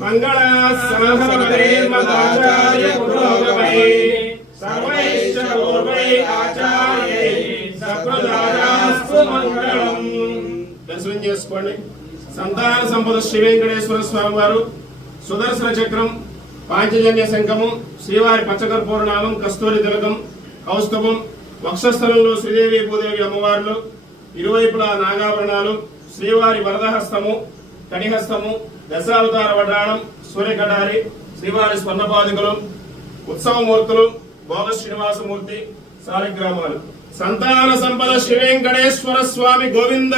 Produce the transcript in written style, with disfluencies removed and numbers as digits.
मंगल सहस्रमदाचार्य पुरोगमये सर्वैश्च पूर्वै आचार्यै सकृदायास्तु मंगलम्। दर्शనం చేసుకోండి। సంతాన సంపద శ్రీ వెంకటేశ్వర స్వామి వారు సుదర్శన చక్రం, పాంచజన్య శంఖము, శ్రీవారి పచ్చకర్పూర నామం, కస్తూరి తిలకం, కౌస్తుభం, వక్షస్థలంలో శ్రీదేవి భూదేవి అమ్మవార్లు, ఇరువైపులా నాగాభరణాలు, శ్రీవారి వరదహస్తము, కణిహస్తము, దశావతార వడ్రాణం, సూర్యకటారి, శ్రీవారి స్వర్ణపాదుకలు, ఉత్సవమూర్తులు, భోగ శ్రీనివాసమూర్తి, సాలిగ్రామాలు। సంతాన సంపద శ్రీ వెంకటేశ్వర స్వామి గోవింద।